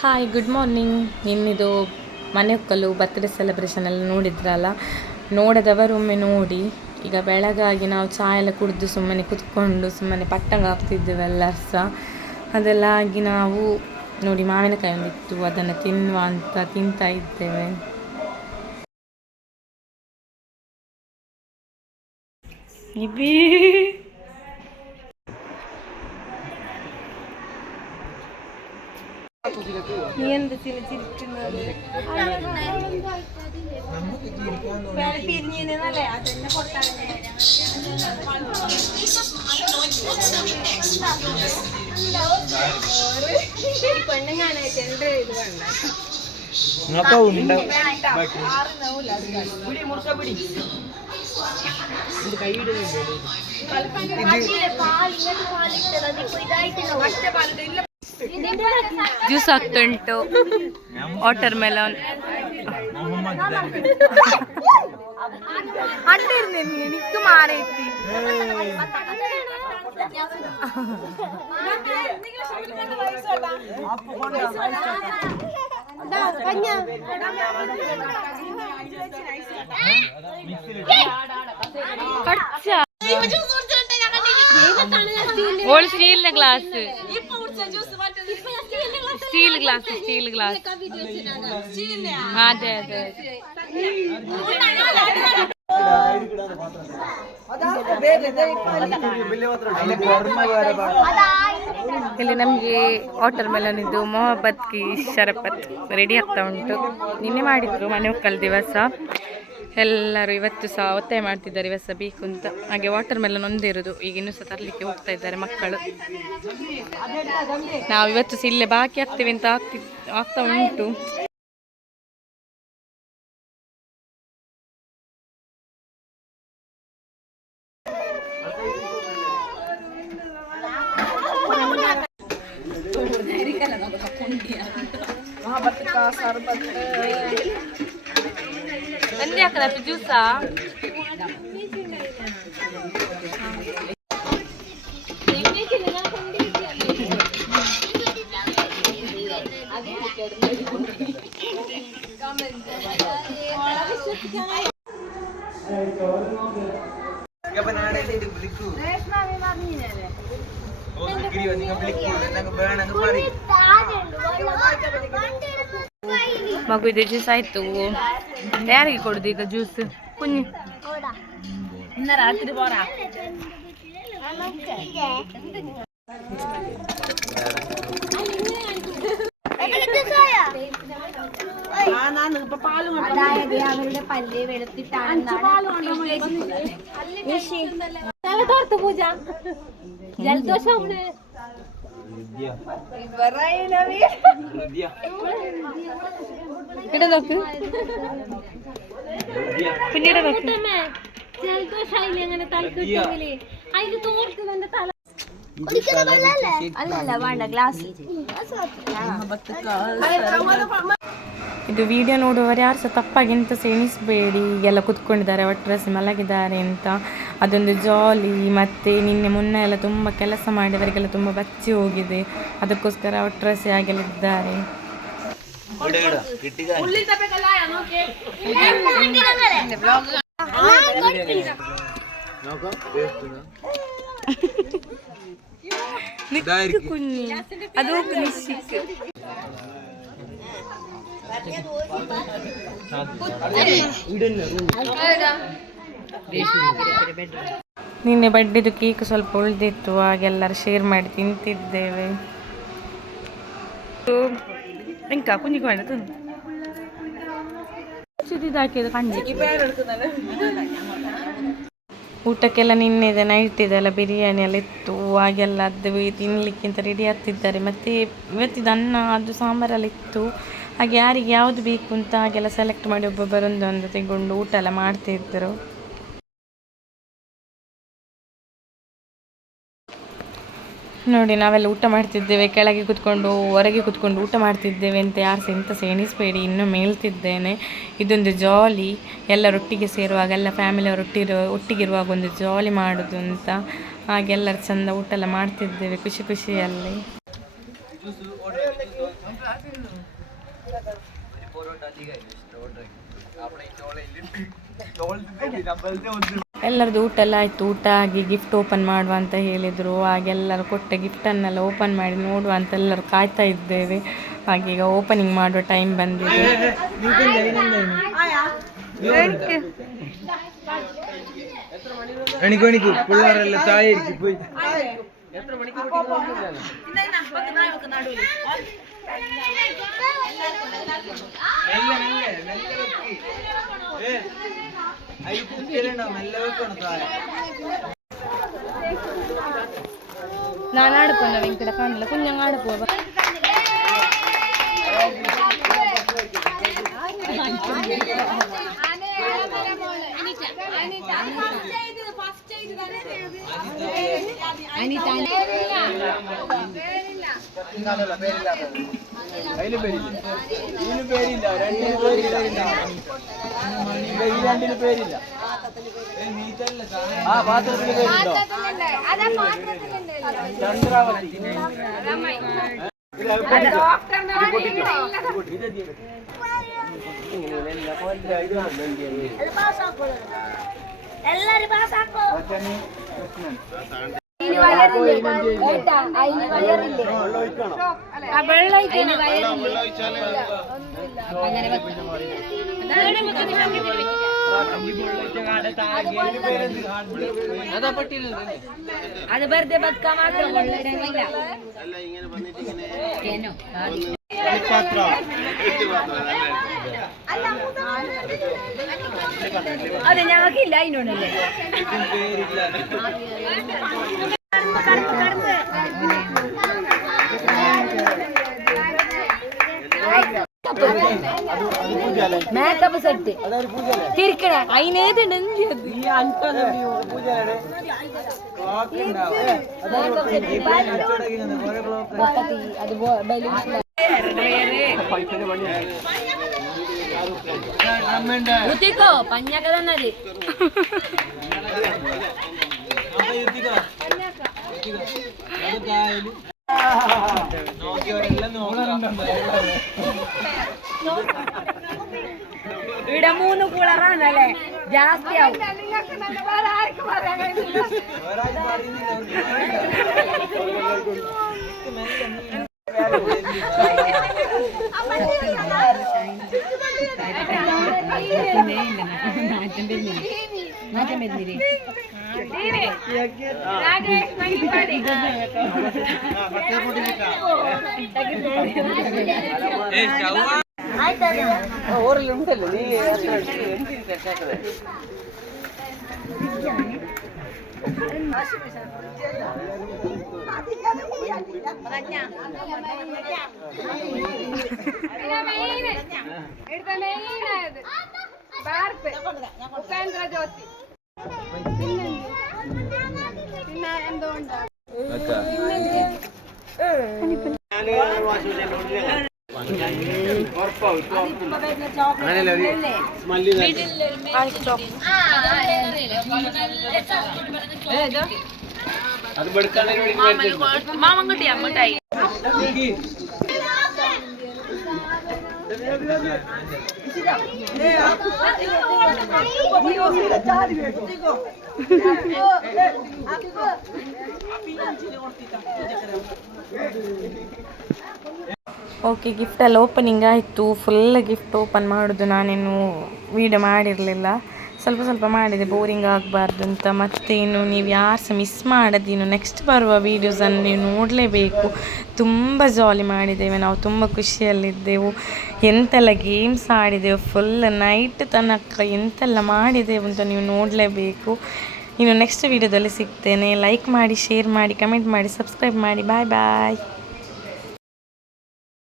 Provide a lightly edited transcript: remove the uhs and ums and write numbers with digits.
Hi, good morning. ನಿನ್ನಿದು ಮನೆಯೊಕ್ಕಲು birthday celebration ಎಲ್ಲ ನೋಡಿದ್ರಲ್ಲ, ನೋಡದವರು ಒಮ್ಮೆ ನೋಡಿ. ಈಗ ಬೆಳಗಾಗಿ ನಾವು ಚಹಾ ಎಲ್ಲ ಕುಡಿದು ಸುಮ್ಮನೆ ಕುತ್ಕೊಂಡು ಸುಮ್ಮನೆ ಪಟ್ಟಂಗ ಆಗ್ತಿದ್ದೇವೆ ಎಲ್ಲರೂ ಸಹ. ಅದೆಲ್ಲ ಆಗಿ ನಾವು ನೋಡಿ ಮಾವಿನಕಾಯಿ ಒಂದಿತ್ತು, ಅದನ್ನು ತಿನ್ನುವ ಅಂತ ತಿಂತಾ ಇದ್ದೇವೆ. ಜ್ಯೂಸ್ ಆಗ್ತಾ ಉಂಟು, ವಾಟರ್ ಮೆಲನ್. ನಿಕ್ಕು ಮಾರೈತಿ. Steel glass, steel glass. ಅದೇ ಅದೇ ಇಲ್ಲಿ ನಮಗೆ ವಾಟರ್ ಮೆಲನ್ ಇದು ಮೊಹಬ್ಬತ್ ಕಿ ಶರಬತ್ ರೆಡಿ ಆಗ್ತಾ ಉಂಟು. ನಿನ್ನೆ ಮಾಡಿದ್ರು ಮನೆ ಒಕ್ಕಲ್ ದಿವಸ. ಎಲ್ಲರೂ ಇವತ್ತು ಸಹ ಒತ್ತಾಯ ಮಾಡ್ತಿದ್ದಾರೆ ಇವತ್ತು ಸಹ ಬೇಕು ಅಂತ. ಹಾಗೆ ವಾಟರ್ ಮೆಲನ್ ಒಂದೇ ಇರೋದು, ಈಗ ಇನ್ನೂ ಸಹ ತರಲಿಕ್ಕೆ ಹೋಗ್ತಾ ಇದ್ದಾರೆ ಮಕ್ಕಳು. ನಾವು ಇವತ್ತು ಸಹ ಇಲ್ಲೇ ಬಾಕಿ ಆಗ್ತೇವೆ ಅಂತ ಆಗ್ತಾ ಉಂಟು. ನಂದಿ ಹಾಕದ ಜ್ಯೂಸಾ? ಮಗು ಇದು ಜ್ಯೂಸ್ ಆಯ್ತು. ಯಾರಿಗೆ ಕೊಡುದು ಈಗ ಜ್ಯೂಸ್? ಕುഞ്ഞ് ಇನ್ನ ರಾತ್ರಿ ಬೋರ. അവരുടെ പല്ല് വെളുത്തിട്ടാണ് പൂജ. ജലദോഷം നോക്ക്, പിന്നീട് നോക്ക്. ജലദോഷം അങ്ങനെ തലക്കിട്ടെങ്കില് അതിന് തോർക്കും എന്റെ തല. അല്ലല്ല വേണ്ട ഗ്ലാസ്. ಇದು ವಿಡಿಯೋ ನೋಡುವವರು ಯಾರು ಸಹ ತಪ್ಪಾಗಿ ಎಂತ ಎಣಿಸಬೇಡಿ. ಈಗೆಲ್ಲ ಕುತ್ಕೊಂಡಿದ್ದಾರೆ, ಒಟ್ಟರಸಿ ಮಲಗಿದ್ದಾರೆ ಅಂತ. ಅದೊಂದು ಜಾಲಿ. ಮತ್ತು ನಿನ್ನೆ ಮೊನ್ನೆ ಎಲ್ಲ ತುಂಬ ಕೆಲಸ ಮಾಡಿದವರಿಗೆಲ್ಲ ತುಂಬ ಬಚ್ಚಿ ಹೋಗಿದೆ, ಅದಕ್ಕೋಸ್ಕರ ಒಟ್ಟರಸಿ ಆಗೆಲ್ಲ ಇದ್ದಾರೆ. ಕುഞ്ഞ് ಅದು ನಿಶ್ಚಿಕ್. ನಿನ್ನೆ ಬಡ್ಡಿದು ಕೇಕ್ ಸ್ವಲ್ಪ ಉಳಿದಿತ್ತು, ಹಾಗೆಲ್ಲರೂ ಶೇರ್ ಮಾಡಿ ತಿಂತಿದ್ದೇವೆ. ಎಂಕ ಕುഞ്ഞിക്ക് വേണ്ടത് ಹಾಕಿದ ಕಂಜಿ. ಊಟಕ್ಕೆಲ್ಲ ನಿನ್ನೆದೆ ನೈಟ್ ಇದೆಲ್ಲ ಬಿರಿಯಾನಿ ಎಲ್ಲ ಇತ್ತು, ಹಾಗೆಲ್ಲ ಅದು ತಿನ್ನಲಿಕ್ಕಿಂತ ರೆಡಿ ಆಗ್ತಿದ್ದಾರೆ. ಮತ್ತು ಇವತ್ತಿದ್ದು ಅನ್ನ ಅದು ಸಾಂಬಾರೆಲ್ಲ ಇತ್ತು. ಹಾಗೆ ಯಾರಿಗೆ ಯಾವುದು ಬೇಕು ಅಂತ ಹಾಗೆಲ್ಲ ಸೆಲೆಕ್ಟ್ ಮಾಡಿ ಒಬ್ಬೊಬ್ಬರು ಒಂದೊಂದು ತೆಗೊಂಡು ಊಟ ಎಲ್ಲ ಮಾಡ್ತಿದ್ದರು. ನೋಡಿ, ನಾವೆಲ್ಲ ಊಟ ಮಾಡ್ತಿದ್ದೇವೆ. ಕೆಳಗೆ ಕೂತ್ಕೊಂಡು ಹೊರಗೆ ಕೂತ್ಕೊಂಡು ಊಟ ಮಾಡ್ತಿದ್ದೇವೆ ಅಂತ ಯಾರು ಸಹ ಎಂತ ಸಹ ಎಣಿಸ್ಬೇಡಿ. ಇನ್ನೊಮ್ಮೆ ಹೇಳ್ತಿದ್ದೇನೆ, ಇದೊಂದು ಜಾಲಿ. ಎಲ್ಲರೊಟ್ಟಿಗೆ ಸೇರುವಾಗ, ಎಲ್ಲ ಫ್ಯಾಮಿಲಿಯವರು ಒಟ್ಟಿಗಿರುವಾಗ ಒಂದು ಜಾಲಿ ಮಾಡೋದು ಅಂತ. ಹಾಗೆಲ್ಲರೂ ಚೆಂದ ಊಟ ಎಲ್ಲ ಮಾಡ್ತಿದ್ದೇವೆ ಖುಷಿಯಲ್ಲಿ. ಎಲ್ಲರದ್ದು ಊಟ ಎಲ್ಲ ಆಯಿತು. ಊಟ ಆಗಿ ಗಿಫ್ಟ್ ಓಪನ್ ಮಾಡುವ ಅಂತ ಹೇಳಿದರು. ಹಾಗೆಲ್ಲರೂ ಕೊಟ್ಟ ಗಿಫ್ಟನ್ನೆಲ್ಲ ಓಪನ್ ಮಾಡಿ ನೋಡುವ ಅಂತ ಎಲ್ಲರೂ ಕಾಯ್ತಾ ಇದ್ದೇವೆ. ಹಾಗೆ ಈಗ ಓಪನಿಂಗ್ ಮಾಡುವ ಟೈಮ್ ಬಂದಿದೆ. പിള്ളേരെല്ലാം താഴെ പോയി ನಾನು ಆಡ್ಕೊಂಡ ವೆಂಕಟ ಕಾಣಲ್ಲ ಕುഞ്ഞങ്ങ ಆಡ್ಕೋ പേരില്ല ആ പാത്രത്തിന് പേരുണ്ടോ ചന്ദ്രാവതി എല്ലാരും പാസാക്കോ അത് വെറുതെ ബതുക്കാൻ മാത്രം അതെ ഞങ്ങൾക്കില്ല അതിനോടല്ലേ മേക്കപ്പ് സെറ്റ് തിരിക്കണേ അതിനേതുണ്ട് അത് ുത്തിക്കോ പഞ്ഞൊക്കെ തന്നത് ഇവിടെ 3 കൂളറാണല്ലേ ജാസ്തിയാവും മാറ്റം വരുന്നില്ലേ ഓറിലുണ്ടല്ലോ നീ അത് മാമൻ കിട്ടിയ അമ്മട്ടായി ಓಕೆ ಗಿಫ್ಟ್ ಎಲ್ಲ ಓಪನಿಂಗ್ ಆಯಿತು. ಫುಲ್ ಗಿಫ್ಟ್ ಓಪನ್ ಮಾಡೋದು ನಾನೇನು ವೀಡಿಯೋ ಮಾಡಿರಲಿಲ್ಲ, ಸ್ವಲ್ಪ ಮಾಡಿದೆ ಬೋರಿಂಗ್ ಆಗಬಾರ್ದು ಅಂತ. ಮತ್ತೇನು ನೀವು ಯಾರು ಸಹ ಮಿಸ್ ಮಾಡೋದೇನು ನೆಕ್ಸ್ಟ್ ಬರುವ ವೀಡಿಯೋಸನ್ನು ನೀವು ನೋಡಲೇಬೇಕು. ತುಂಬ ಜಾಲಿ ಮಾಡಿದ್ದೇವೆ ನಾವು, ತುಂಬ ಖುಷಿಯಲ್ಲಿದ್ದೆವು. ಎಂತೆಲ್ಲ ಗೇಮ್ಸ್ ಆಡಿದೆವು, ಫುಲ್ ನೈಟ್ ತನಕ ಎಂತೆಲ್ಲ ಮಾಡಿದೆವು ಅಂತ ನೀವು ನೋಡಲೇಬೇಕು. ಇನ್ನು ನೆಕ್ಸ್ಟ್ ವೀಡಿಯೋದಲ್ಲಿ ಸಿಗ್ತೇನೆ. ಲೈಕ್ ಮಾಡಿ, ಶೇರ್ ಮಾಡಿ, ಕಮೆಂಟ್ ಮಾಡಿ, ಸಬ್ಸ್ಕ್ರೈಬ್ ಮಾಡಿ. ಬಾಯ್ ಬಾಯ್.